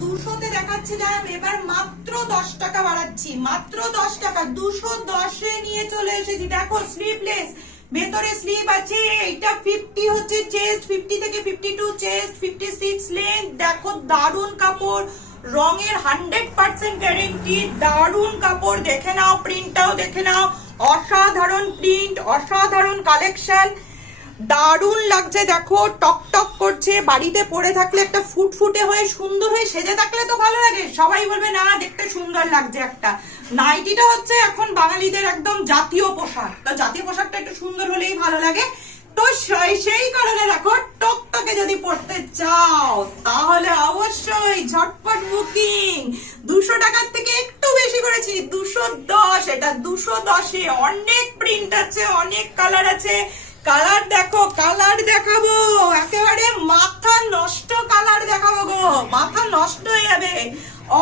200-তে দেখাচ্ছিলাম, এবার মাত্র 10 টাকা বাড়াচ্ছি, মাত্র 10 টাকা, 210-এ নিয়ে চলে এসেছি। দেখো স্লিভলেস, ভেতরে স্লিভ আছে। এটা 50 হচ্ছে চেস্ট, 50 থেকে 52 চেস্ট, 56 লেন্থ। দেখো দারুন কাপড়, রঙের 100% গ্যারেন্টি, দারুন কাপড়। দেখে নাও, প্রিন্টটাও দেখে নাও, অসাধারণ প্রিন্ট, অসাধারণ কালেকশন, দারুন লাগছে। দেখো টক টক করছে, বাড়িতে পরে থাকলে একটা ফুটফুটে হয়ে সুন্দর হয়ে সেজে থাকলে তো ভালো লাগে, সবাই বলবে না দেখতে সুন্দর লাগছে একটা। নাইটিটা হচ্ছে এখন বাঙালিদের একদম জাতীয় পোশাক, তো জাতীয় পোশাকটা একটু সুন্দর হলেই ভালো লাগে। তো সেই কারণে দেখো টকটকে যদি পড়তে চাও তাহলে অবশ্যই ঝটপট বুকিং। 200 টাকার থেকে একটু বেশি করেছি, 210। এটা 210-এ অনেক প্রিন্ট আছে, অনেক কালার আছে। কালার দেখো, কালার দেখাবো একেবারে মাথা নষ্ট কালার দেখাবো গো, মাথা নষ্ট হয়ে যাবে।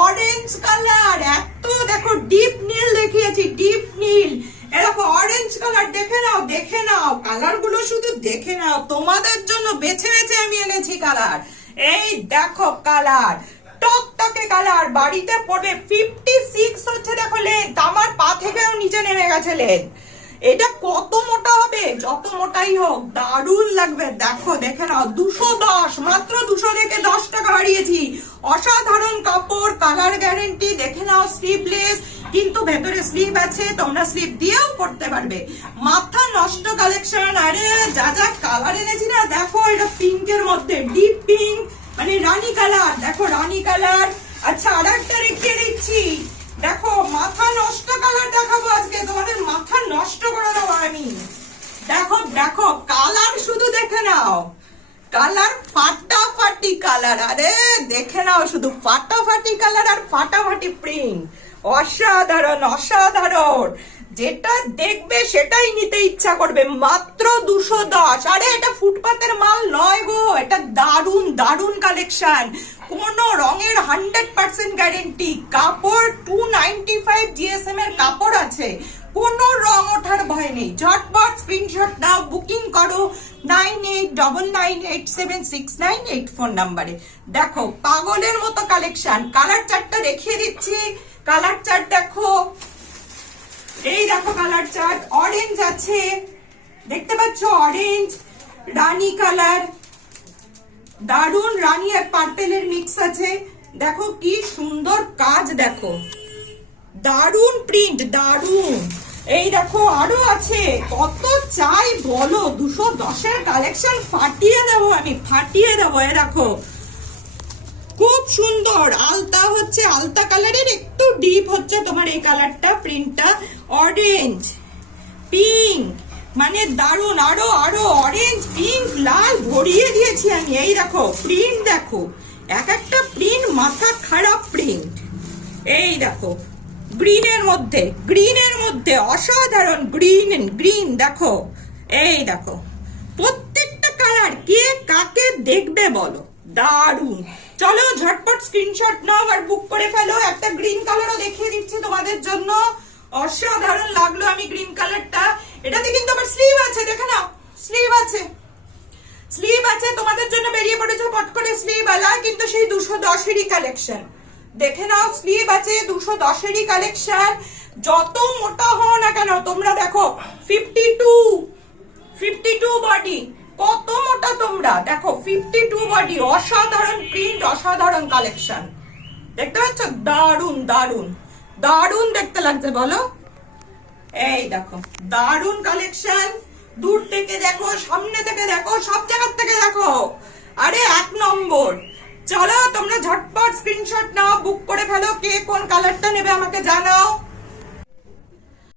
অরেঞ্জ কালার, এত দেখো ডিপ নীল দেখিয়েছি, ডিপ নীল। এরকম অরেঞ্জ কালার, দেখে নাও, দেখে নাও কালার গুলো, শুধু দেখে নাও, তোমাদের জন্য বেছে বেছে আমি এনেছি কালার। এই দেখো কালার, টকটকে কালার, বাড়িতে পড়বে। 56 হচ্ছে দেখো লেন্থ, আমার পা থেকেও নিচে নেমে গেছে লেন্থ। এটা কত মোটা হবে, যত মোটাই হোক দারুণ লাগবে। দেখো দেখে নাও, 210, মাত্র 200 থেকে 10 টাকা বাড়িয়েছি। অসাধারণ কাপড়, কালার গ্যারেন্টি। দেখে নাও স্লিভলেস, কিন্তু ভেতরে স্লিভ আছে, তোমরা স্লিভ দিয়েও পড়তে পারবে। মাথা নষ্ট কালেকশন। আরে যা যা কালার এনেছি না, দেখো এটা পিঙ্কের মধ্যে, ডিপ পিঙ্ক, মানে রানী কালার। দেখো রানী কালার। আচ্ছা আর একটা রেখে দিচ্ছি, দেখো মাথা নষ্ট কালার দেখাবো আজকে, তোমাদের মাথা নষ্ট করে দেবো আমি। দেখো দেখো কালার, শুধু দেখে নাও কালার, ফাটাফাটি কালার। আরে দেখে নাও শুধু, ফাটাফাটি কালার আর ফাটাফাটি প্রিন্ট, অসাধারণ অসাধারণ। যেটা দেখবে সেটাই নিতে ইচ্ছা করবে। মাত্র 210। আরে এটা ফুটপাতের মাল নয় গো, এটা দারুন দারুন কালেকশন। কোন রঙের 100% গ্যারেন্টি, কাপড় 295 জিএসএম এর কাপড় আছে, কোন রং ওঠার ভয় নেই। ঝটপট স্ক্রিনশট নাও, বুকিং করো 98998769 ফোন নাম্বারে। দেখো পাগলের মতো কালেকশন। কালার চার্টটা দেখিয়ে দিচ্ছি, কালার চার্ট দেখো, এই দেখো কালার চার্ট। অরেঞ্জ আছে, দেখতে পাচ্ছ অরেঞ্জ, রানী কালার, দারুন রানী আর পার্পেলের মিক্স আছে। দেখো কি সুন্দর কাজ, দেখো দারুন প্রিন্ট, দারুন। এই দেখো আরো আছে, কত চাই বলো। 210-এর কালেকশন ফাটিয়ে দেবো আমি, ফাটিয়ে দেবো। এ দেখো খুব সুন্দর আলতা, হচ্ছে আলতা কালারের একটু ডিপ হচ্ছে তোমার এই কালারটা, প্রিন্টটা। অরেঞ্জ, পিঙ্ক, মানে দারুন। আরো আরো অরেঞ্জ, পিঙ্ক, লাল ভরিয়ে দিয়েছি আমি। এই দেখো প্রিন্ট, দেখো এক একটা প্রিন্ট মাথা খারাপ প্রিন্ট। এই দেখো গ্রিনের মধ্যে, গ্রিনের মধ্যে অসাধারণ গ্রিন, গ্রিন দেখো। এই দেখো প্রত্যেকটা কালার, কে কাকে দেখবে বলো, দারুন। চলো ঝটপট স্ক্রিনশট নাও আর বুক করে ফেলো। একটা গ্রিন কালারও দেখিয়ে দিচ্ছি তোমাদের জন্য, অসাধারণ লাগলো আমি গ্রিন কালারটা। এটাতে কিন্তু আবার স্লিভ আছে, দেখে নাও স্লিভ আছে, স্লিভ আছে। তোমাদের জন্য বেরিয়ে পড়েছে পট করে স্লিভ আলা, কিন্তু সেই 210-এরই কালেকশন। দেখে নাও স্লিভ আছে, 210-এরই কালেকশন। যত মোটা হও না কেন তোমরা, দেখো 52 বডি, কত মোটা তোমরা, দেখো 52 বডি। অসাধারণ প্রিন্ট, অসাধারণ কালেকশন। দেখতে পাচ্ছ, দারুন দারুন দারুন দেখতে লাগছে বলো। এই দেখো দারুন কালেকশন। দূর থেকে দেখো, সামনে থেকে দেখো, সব জায়গার থেকে দেখো। আরে এক নম্বর। চলো তোমরা ঝটপট স্ক্রিনশট নাও, বুক করে ফেলো। কে কোন কালারটা নেবে আমাকে জানাও।